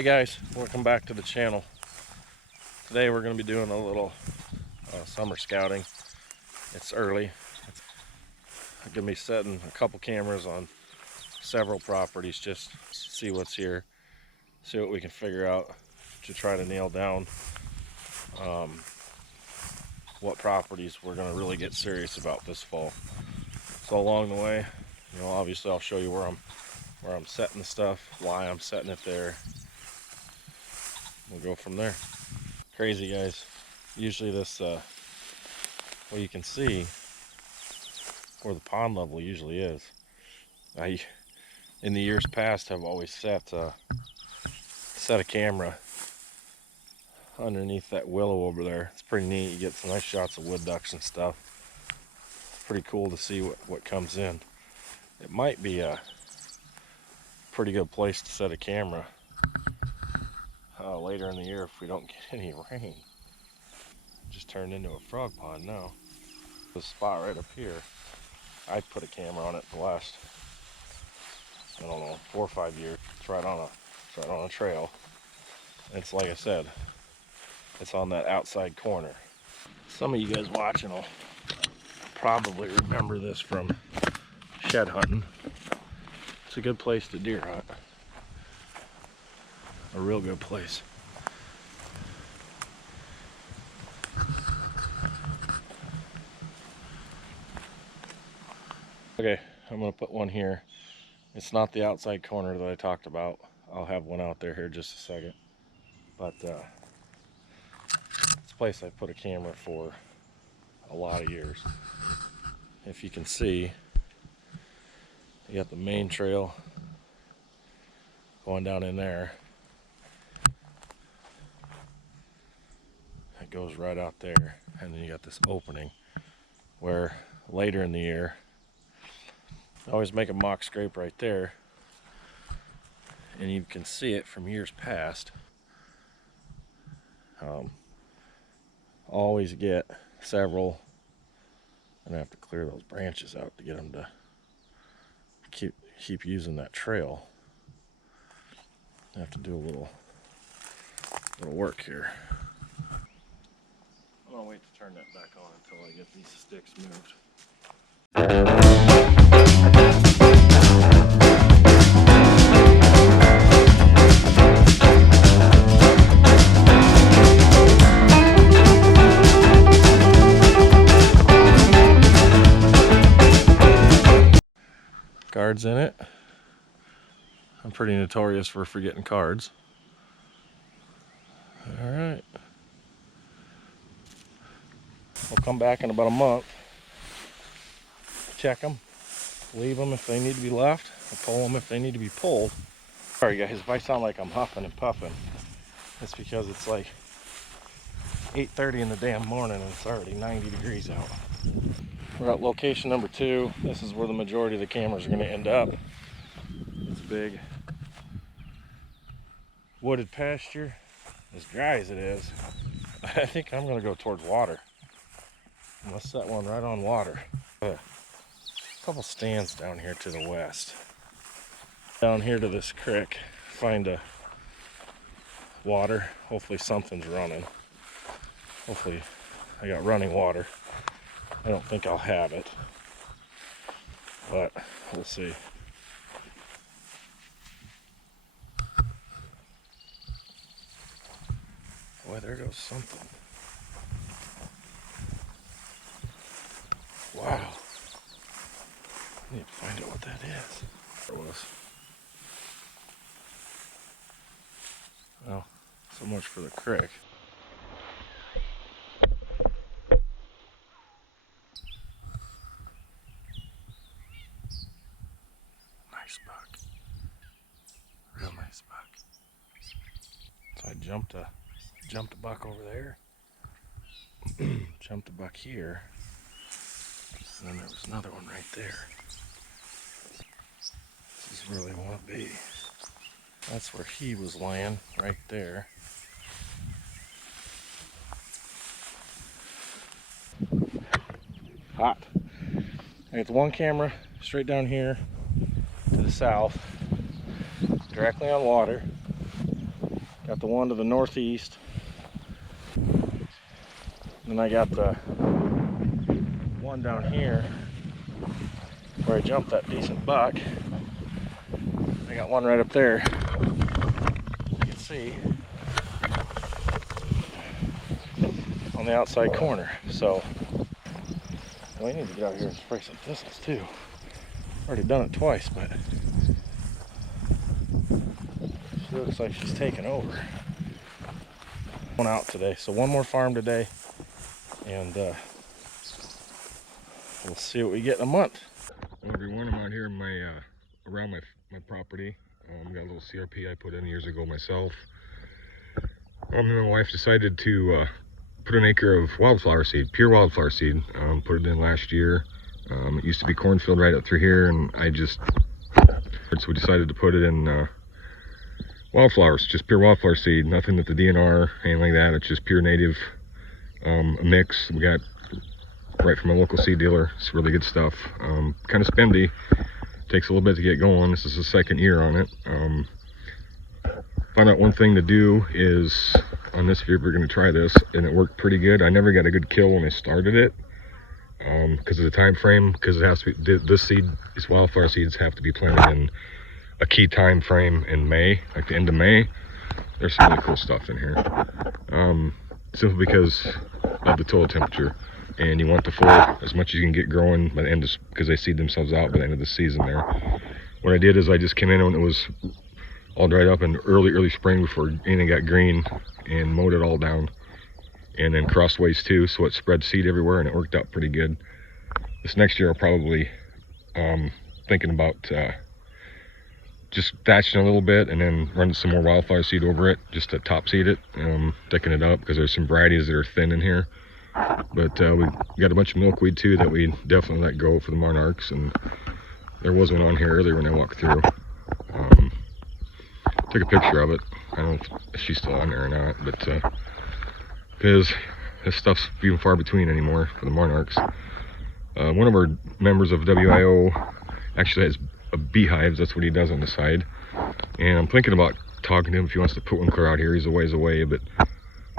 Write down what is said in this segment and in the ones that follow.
Hey guys, welcome back to the channel. Today we're going to be doing a little summer scouting. It's early. I'm going to be setting a couple cameras on several properties just to see what's here, see what we can figure out to try to nail down what properties we're going to really get serious about this fall. So along the way, obviously I'll show you where I'm setting the stuff, why I'm setting it there. We'll go from there. Crazy guys. Usually this, well, you can see where the pond level usually is. I, in the years past, have always set a camera underneath that willow over there. It's pretty neat. You get some nice shots of wood ducks and stuff. It's pretty cool to see what comes in. It might be a pretty good place to set a camera later in the year if we don't get any rain. Just turned into a frog pond now. The spot right up here, I put a camera on it the last, I don't know, 4 or 5 years. It's right on a trail. It's like I said, it's on that outside corner. Some of you guys watching will probably remember this from shed hunting. It's a good place to deer hunt. A real good place. Okay, I'm gonna put one here. It's not the outside corner that I talked about. I'll have one out there here in just a second. But it's a place I put a camera for a lot of years. If you can see, you got the main trail going down in there. It goes right out there, and then you got this opening where later in the year I always make a mock scrape right there, and you can see it from years past. Always get several, and I have to clear those branches out to get them to keep using that trail. I have to do a little work here. I'm gonna wait to turn that back on until I get these sticks moved. Cards in it. I'm pretty notorious for forgetting cards. All right. We'll come back in about a month, check them, leave them if they need to be left, or pull them if they need to be pulled. Sorry guys, if I sound like I'm huffing and puffing, it's because it's like 8:30 in the damn morning and it's already 90 degrees out. We're at location number 2. This is where the majority of the cameras are going to end up. It's big wooded pasture, as dry as it is. I think I'm going to go towards water. I'm going to set one right on water. A couple stands down here to the west. Down here to this creek, find a water. Hopefully something's running. Hopefully I got running water. I don't think I'll have it, but we'll see. Boy, there goes something. Wow. I need to find out what that is. There it was. Well, so much for the creek. Nice buck. Real nice buck. So I jumped a buck over there. Jumped a buck here. And then there was another one right there. This is where they want to be. That's where he was laying, right there. Hot. I got the one camera straight down here to the south, directly on water. Got the one to the northeast. Then I got the one down here where I jumped that decent buck. I got one right up there. You can see on the outside corner. So we need to get out here and spray some thistles too. Already done it twice, but she looks like she's taking over. Going out today, so one more farm today, and we'll see what we get in a month. Well, everyone, I'm out here in my around my property. Got a little CRP I put in years ago myself. My wife decided to put an acre of wildflower seed, pure wildflower seed. Put it in last year. It used to be cornfield right up through here, and so we decided to put it in wildflowers, just pure wildflower seed, nothing with the DNR, anything like that. It's just pure native mix. We got right from a local seed dealer. It's really good stuff. Kind of spendy. Takes a little bit to get going. This is the second year on it. Found out one thing to do is on this, if you're ever going to try this, and it worked pretty good. I never got a good kill when I started it because of the time frame. Because it has to be these wildflower seeds have to be planted in a key time frame in May, like the end of May. There's some really cool stuff in here. Simply because of the total temperature, and you want the full as much as you can get growing by the end of, because they seed themselves out by the end of the season there. What I did is I just came in when it was all dried up in early spring before anything got green, and mowed it all down, and then crossways too, so it spread seed everywhere, and it worked out pretty good. This next year I'll probably thinking about just thatching a little bit and then running some more wildflower seed over it just to top seed it, thicken it up, because there's some varieties that are thin in here. But we got a bunch of milkweed too that we definitely let go for the monarchs, and there was one on here earlier when I walked through. Took a picture of it. I don't know if she's still on there or not, but because this stuff's few and far between anymore for the monarchs. One of our members of WIO actually has beehives. That's what he does on the side, and I'm thinking about talking to him if he wants to put one clear out here. He's a ways away, but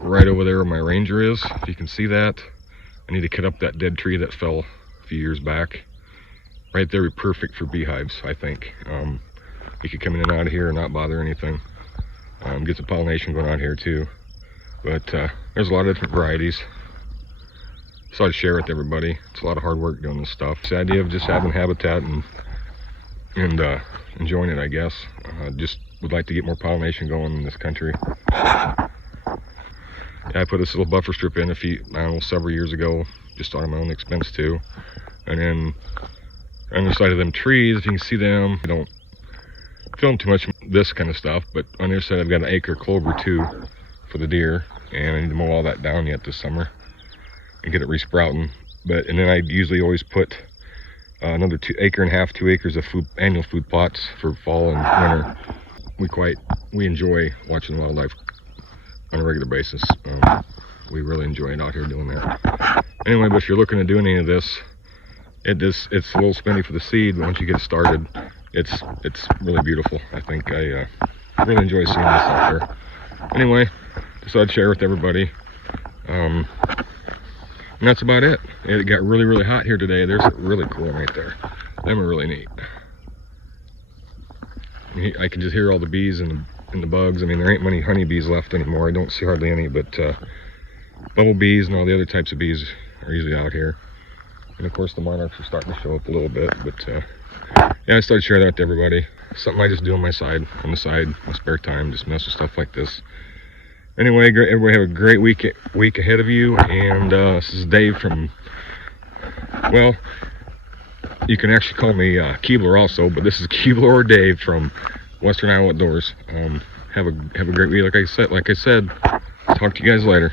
right over there where my ranger is, if you can see that, I need to cut up that dead tree that fell a few years back. Right there would be perfect for beehives, I think. You could come in and out of here and not bother anything. Get some pollination going on here too. But there's a lot of different varieties, so I'd share it with everybody. It's a lot of hard work doing this stuff. It's the idea of just having habitat and enjoying it, I guess. Just would like to get more pollination going in this country. Yeah, I put this little buffer strip in several years ago, just on my own expense too. And then on the side of them trees, if you can see them, I don't film too much this kind of stuff, but on the other side I've got an acre clover too for the deer, and I need to mow all that down yet this summer and get it resprouting. And then I usually always put another 2 acres of annual food plots for fall and winter. We enjoy watching wildlife on a regular basis. We really enjoy it out here doing that. Anyway, but if you're looking at doing any of this, it's a little spendy for the seed, but once you get started, it's really beautiful. I think I really enjoy seeing this out there. Anyway, so I'd share with everybody. And that's about it. It got really hot here today. There's a really cool one right there. Them are really neat. I can just hear all the bees and the bugs. I mean, there ain't many honeybees left anymore. I don't see hardly any, but bumblebees and all the other types of bees are usually out here. And of course the monarchs are starting to show up a little bit, but yeah, I started sharing that to everybody. Something I just do on the side, my spare time, just mess with stuff like this. Anyway, everybody have a great week ahead of you. And this is Dave from, well, you can actually call me Keebler also, but this is Keebler or Dave from Western Iowa Outdoors. Have a great week. Like I said, talk to you guys later.